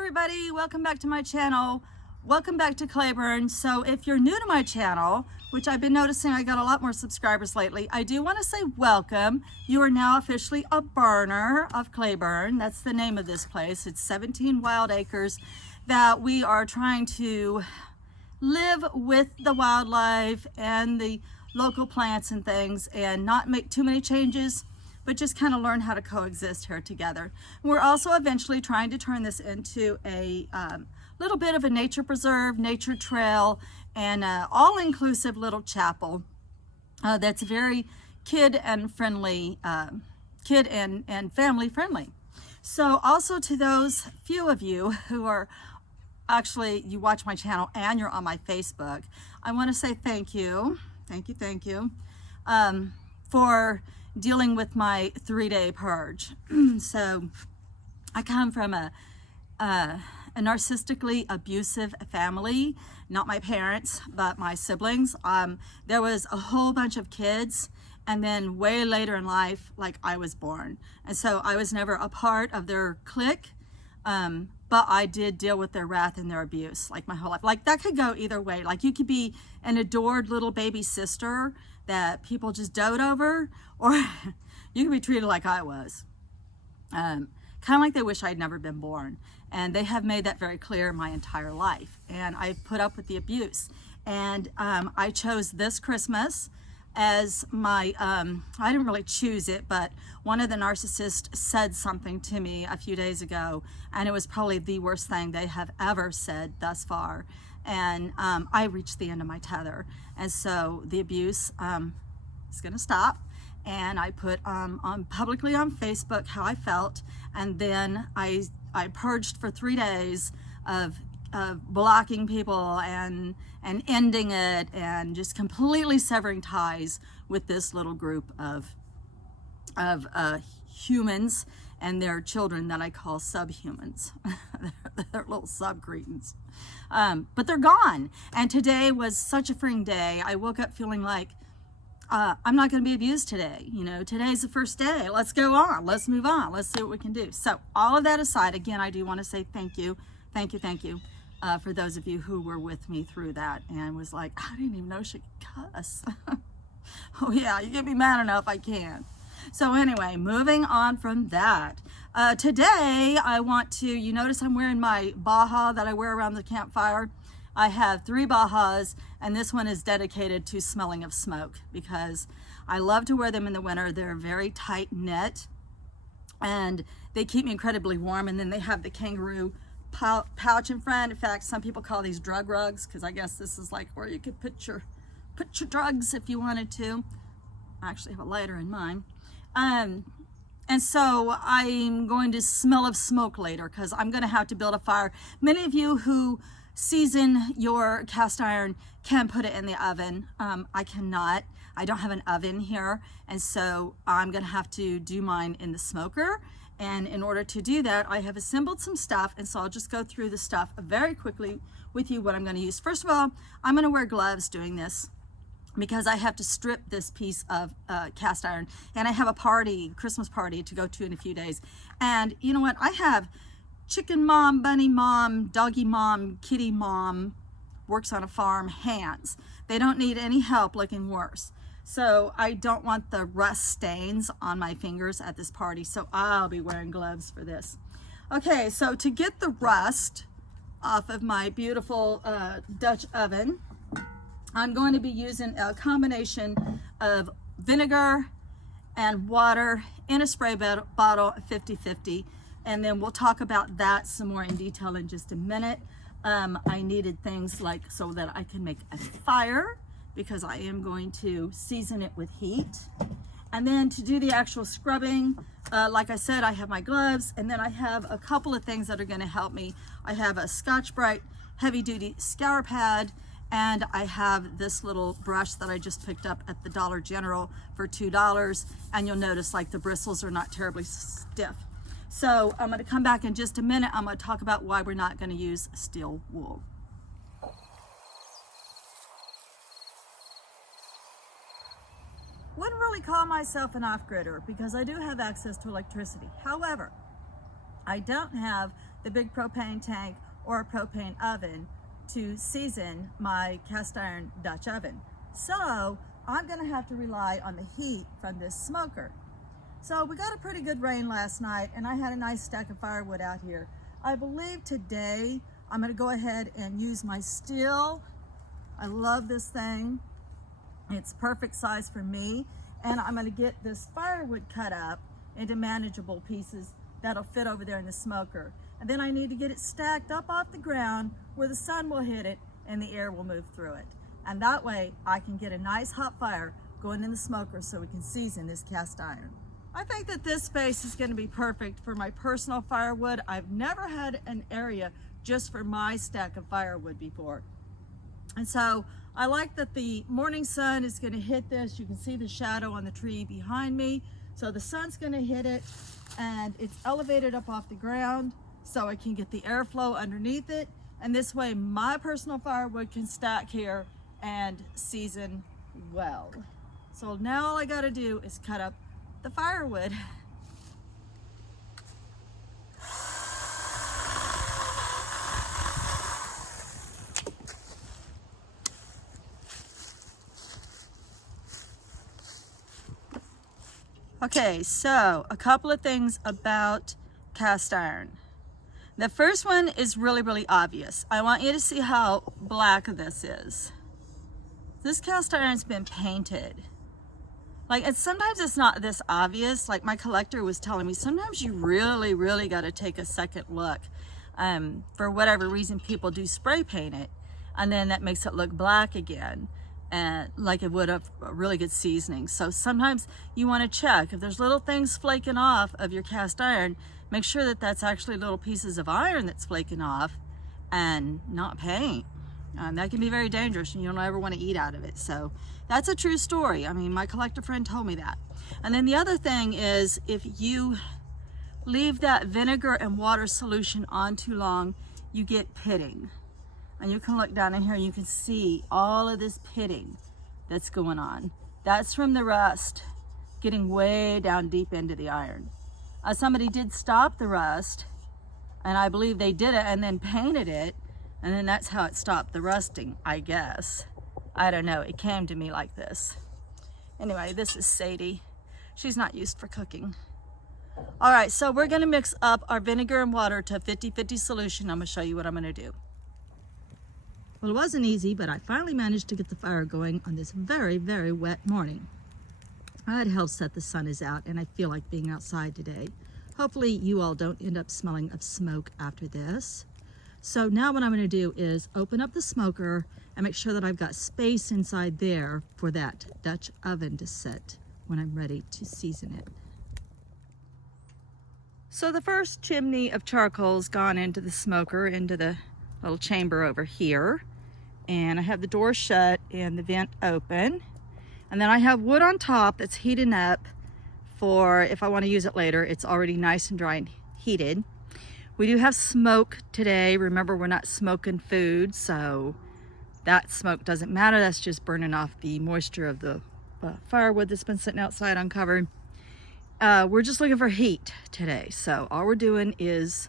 everybody, welcome back to my channel. Welcome back to Clayburn. So if you're new to my channel, which I've been noticing I got a lot more subscribers lately, I do want to say welcome. You are now officially a burner of Clayburn. That's the name of this place. It's 17 wild acres that we are trying to live with the wildlife and the local plants and things and not make too many changes, but just kind of learn how to coexist here together. We're also eventually trying to turn this into a little bit of a nature preserve, nature trail, and all-inclusive little chapel that's very kid and friendly, kid and family friendly. So also to those few of you who are actually, you watch my channel and you're on my Facebook, I want to say thank you for dealing with my 3-day purge. So I come from a narcissistically abusive family, not my parents, but my siblings. There was a whole bunch of kids, and then way later in life, like I was born. And so I was never a part of their clique, but I did deal with their wrath and their abuse like my whole life. Like that could go either way. Like you could be an adored little baby sister that people just dote over, or you could be treated like I was. Kind of like they wish I'd never been born. And they have made that very clear my entire life. And I put up with the abuse. And I chose this Christmas as my, I didn't really choose it, but one of the narcissists said something to me a few days ago, and it was probably the worst thing they have ever said thus far. And I reached the end of my tether. And so the abuse is gonna stop. And I put on publicly on Facebook how I felt, and then I purged for 3 days of blocking people and ending it and just completely severing ties with this little group of humans and their children that I call subhumans. They're little sub-cretins. But they're gone. And today was such a freeing day. I woke up feeling like, I'm not going to be abused today. You know, today's the first day. Let's go on. Let's move on. Let's see what we can do. So all of that aside, again, I do want to say thank you for those of you who were with me through that and was like, I didn't even know she could cuss. Oh yeah, you get me mad enough, I can. So anyway, moving on from that. Today I want to, you notice I'm wearing my Baja that I wear around the campfire. I have 3 Bajas, and this one is dedicated to smelling of smoke because I love to wear them in the winter. They're very tight knit and they keep me incredibly warm. And then they have the kangaroo pouch in front. In fact, some people call these drug rugs because I guess this is like where you could put your drugs if you wanted to. I actually have a lighter in mine. And so I'm going to smell of smoke later because I'm going to have to build a fire. Many of you who season your cast iron can put it in the oven. I cannot. I don't have an oven here, and so I'm going to have to do mine in the smoker. And in order to do that, I have assembled some stuff, and so I'll just go through the stuff very quickly with you, what I'm going to use. First of all, I'm going to wear gloves doing this because I have to strip this piece of cast iron, and I have a party, Christmas party to go to in a few days. And you know what? I have chicken mom, bunny mom, doggy mom, kitty mom, works on a farm hands. They don't need any help looking worse. So I don't want the rust stains on my fingers at this party, so I'll be wearing gloves for this. Okay, so to get the rust off of my beautiful Dutch oven, I'm going to be using a combination of vinegar and water in a spray bottle, 50-50. And then we'll talk about that some more in detail in just a minute. I needed things like so that I can make a fire because I am going to season it with heat. And then to do the actual scrubbing, like I said, I have my gloves, and then I have a couple of things that are going to help me. I have a Scotch-Brite heavy-duty scour pad, and I have this little brush that I just picked up at the Dollar General for $2. And you'll notice like the bristles are not terribly stiff. So I'm going to come back in just a minute. I'm going to talk about why we're not going to use steel wool. Wouldn't really call myself an off-gridder because I do have access to electricity. However, I don't have the big propane tank or a propane oven to season my cast iron Dutch oven. So I'm gonna have to rely on the heat from this smoker. So we got a pretty good rain last night and I had a nice stack of firewood out here. I believe today I'm gonna go ahead and use my Stihl. I love this thing. It's perfect size for me. And I'm gonna get this firewood cut up into manageable pieces that'll fit over there in the smoker. And then I need to get it stacked up off the ground where the sun will hit it and the air will move through it. And that way I can get a nice hot fire going in the smoker so we can season this cast iron. I think that this space is going to be perfect for my personal firewood. I've never had an area just for my stack of firewood before. And so I like that the morning sun is going to hit this. You can see the shadow on the tree behind me. So the sun's going to hit it and it's elevated up off the ground so I can get the airflow underneath it. And this way my personal firewood can stack here and season well. So now all I got to do is cut up the firewood. Okay, so a couple of things about cast iron. The first one is really obvious. I want you to see how black this is. This cast iron's been painted. Like, sometimes it's not this obvious. Like my collector was telling me, sometimes you really got to take a second look. For whatever reason, people do spray paint it, and then that makes it look black again, and like it would have a really good seasoning. So sometimes you want to check if there's little things flaking off of your cast iron. Make sure that that's actually little pieces of iron that's flaking off, and not paint. That can be very dangerous and you don't ever want to eat out of it. So that's a true story. I mean, my collector friend told me that. And then the other thing is, if you leave that vinegar and water solution on too long, you get pitting. And you can look down in here and you can see all of this pitting that's going on. That's from the rust getting way down deep into the iron. Somebody did stop the rust, and I believe they did it and then painted it, and then that's how it stopped the rusting, I guess. I don't know, it came to me like this. Anyway, this is Sadie. She's not used for cooking. All right, so we're gonna mix up our vinegar and water to a 50-50 solution. I'm gonna show you what I'm gonna do. Well, it wasn't easy, but I finally managed to get the fire going on this very wet morning. It helps that the sun is out and I feel like being outside today. Hopefully you all don't end up smelling of smoke after this. So now what I'm going to do is open up the smoker and make sure that I've got space inside there for that Dutch oven to sit when I'm ready to season it. So the first chimney of charcoal's gone into the smoker, into the little chamber over here. And I have the door shut and the vent open. And then I have wood on top that's heating up for if I want to use it later. It's already nice and dry and heated. We do have smoke today. Remember, we're not smoking food, so that smoke doesn't matter. That's just burning off the moisture of the firewood that's been sitting outside uncovered. We're just looking for heat today. So all we're doing is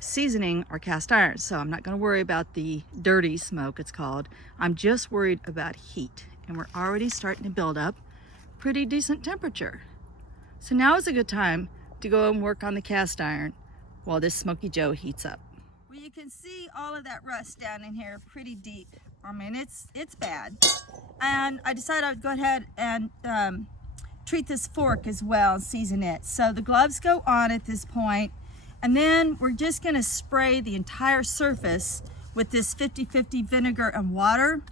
seasoning our cast iron. So I'm not going to worry about the dirty smoke, it's called. I'm just worried about heat. And we're already starting to build up pretty decent temperature. So now is a good time to go and work on the cast iron while this Smoky Joe heats up. Well, you can see all of that rust down in here pretty deep. I mean, it's bad. And I decided I would go ahead and treat this fork as well and season it. So the gloves go on at this point, and then we're just gonna spray the entire surface with this 50-50 vinegar and water.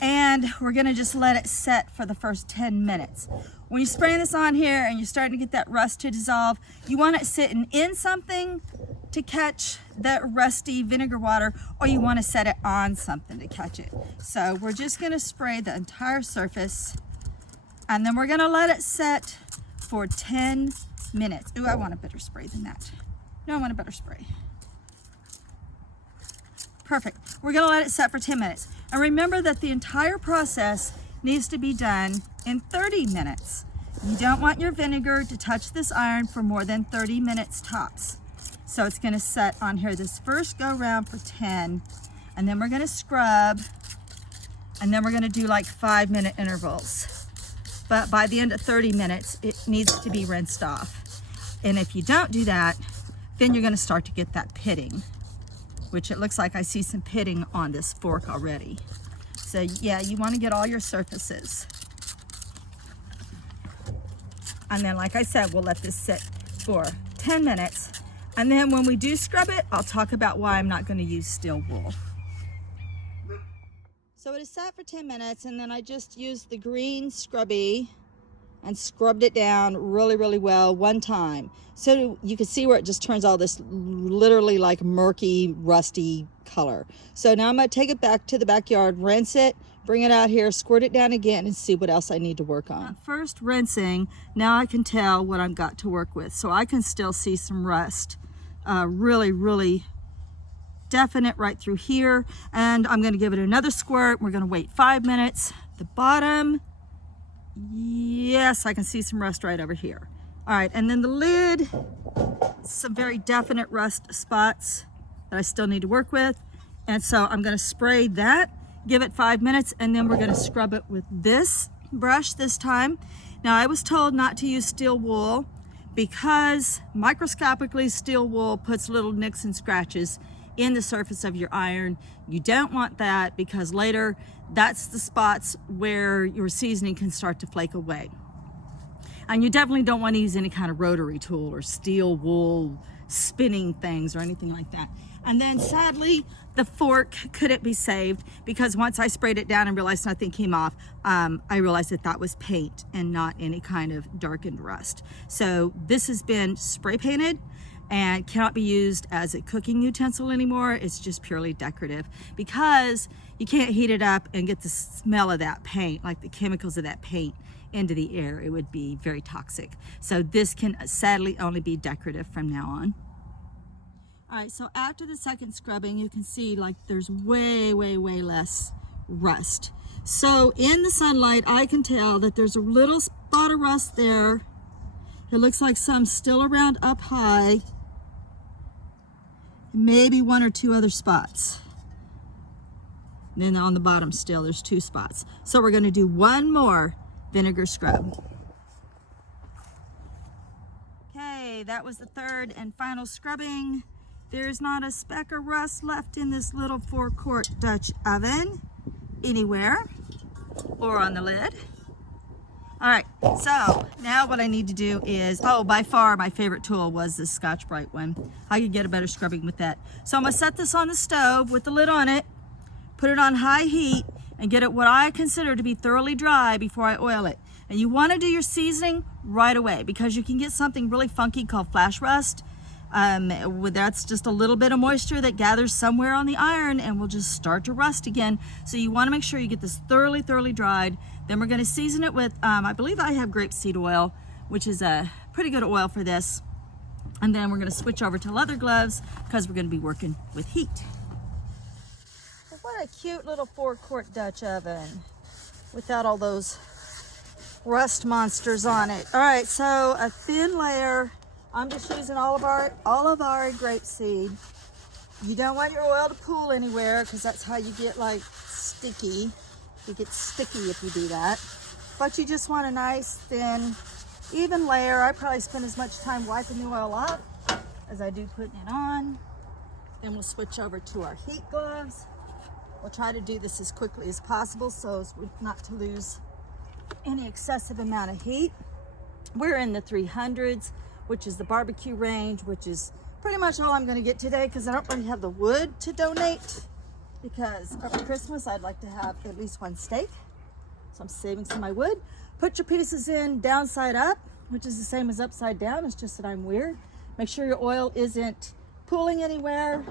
And we're gonna just let it set for the first 10 minutes. When you're spraying this on here and you're starting to get that rust to dissolve, you want it sitting in something to catch the rusty vinegar water, or you wanna set it on something to catch it. So we're just gonna spray the entire surface, and then we're gonna let it set for 10 minutes. Ooh, I want a better spray than that. No, I want a better spray. Perfect. We're gonna let it set for 10 minutes. And remember that the entire process needs to be done in 30 minutes. You don't want your vinegar to touch this iron for more than 30 minutes tops. So it's gonna set on here this first go round for 10, and then we're gonna scrub, and then we're gonna do like 5-minute intervals. But by the end of 30 minutes, it needs to be rinsed off. And if you don't do that, then you're gonna start to get that pitting, which it looks like I see some pitting on this fork already. So yeah, you wanna get all your surfaces. And then, like I said, we'll let this sit for 10 minutes. And then when we do scrub it, I'll talk about why I'm not gonna use steel wool. So it is sat for 10 minutes, and then I just used the green scrubby and scrubbed it down really, really well one time. So you can see where it just turns all this literally like murky, rusty color. So now I'm gonna take it back to the backyard, rinse it, bring it out here, squirt it down again, and see what else I need to work on. First rinsing, now I can tell what I've got to work with. So I can still see some rust, really, really definite right through here. And I'm gonna give it another squirt. We're gonna wait 5 minutes. The bottom, yes, I can see some rust right over here. All right, and then the lid, some very definite rust spots that I still need to work with. And so I'm gonna spray that, give it 5 minutes, and then we're gonna scrub it with this brush this time. Now I was told not to use steel wool because microscopically steel wool puts little nicks and scratches in the surface of your iron. You don't want that because later that's the spots where your seasoning can start to flake away. And you definitely don't want to use any kind of rotary tool or steel wool spinning things or anything like that. And then sadly, the fork couldn't be saved because once I sprayed it down and realized nothing came off, I realized that that was paint and not any kind of darkened rust. So this has been spray painted and cannot be used as a cooking utensil anymore. It's just purely decorative because you can't heat it up and get the smell of that paint, like the chemicals of that paint, into the air. It would be very toxic. So this can sadly only be decorative from now on. All right, so after the second scrubbing, you can see like there's way, way, way less rust. So in the sunlight, I can tell that there's a little spot of rust there. It looks like some still around up high. Maybe 1 or 2 other spots. And then on the bottom still, there's 2 spots. So we're gonna do 1 more vinegar scrub. Okay, that was the third and final scrubbing. There's not a speck of rust left in this little 4-quart Dutch oven anywhere or on the lid. All right, so now what I need to do is, oh, by far my favorite tool was this Scotch-Brite one. I could get a better scrubbing with that. So I'm gonna set this on the stove with the lid on it, put it on high heat, and get it what I consider to be thoroughly dry before I oil it. And you wanna do your seasoning right away because you can get something really funky called flash rust. That's just a little bit of moisture that gathers somewhere on the iron and will just start to rust again. So you wanna make sure you get this thoroughly, thoroughly dried. Then we're gonna season it with, I believe I have grapeseed oil, which is a pretty good oil for this. And then we're gonna switch over to leather gloves because we're gonna be working with heat. Well, what a cute little 4-quart Dutch oven without all those rust monsters on it. All right, so a thin layer. I'm just using olive oil grapeseed. You don't want your oil to pool anywhere because that's how you get like sticky. You get sticky if you do that. But you just want a nice, thin, even layer. I probably spend as much time wiping the oil off as I do putting it on. Then we'll switch over to our heat gloves. We'll try to do this as quickly as possible so as not to lose any excessive amount of heat. We're in the 300s, which is the barbecue range, which is pretty much all I'm gonna get today because I don't really have the wood to donate because for Christmas I'd like to have at least 1 steak. So I'm saving some of my wood. Put your pieces in downside up, which is the same as upside down. It's just that I'm weird. Make sure your oil isn't pooling anywhere.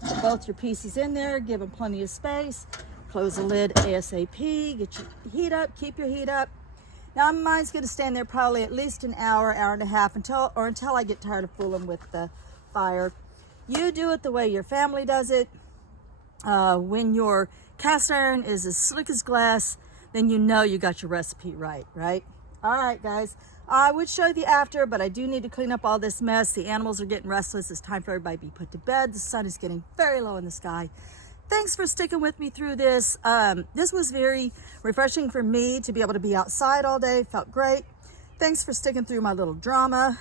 Put both your pieces in there, give them plenty of space. Close the lid ASAP, get your heat up, keep your heat up. Now mine's gonna stand there probably at least an hour, hour and a half until I get tired of fooling with the fire. You do it the way your family does it. When your cast iron is as slick as glass, then you know you got your recipe right? All right, guys. I would show the after, but I do need to clean up all this mess. The animals are getting restless. It's time for everybody to be put to bed. The sun is getting very low in the sky. Thanks for sticking with me through this. This was very refreshing for me to be able to be outside all day. Felt great. Thanks for sticking through my little drama.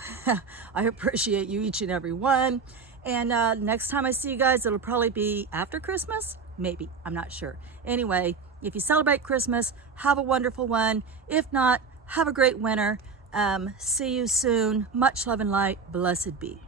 I appreciate you, each and every one. And next time I see you guys, it'll probably be after Christmas. Maybe, I'm not sure. Anyway, if you celebrate Christmas, have a wonderful one. If not, have a great winter. See you soon. Much love and light. Blessed be.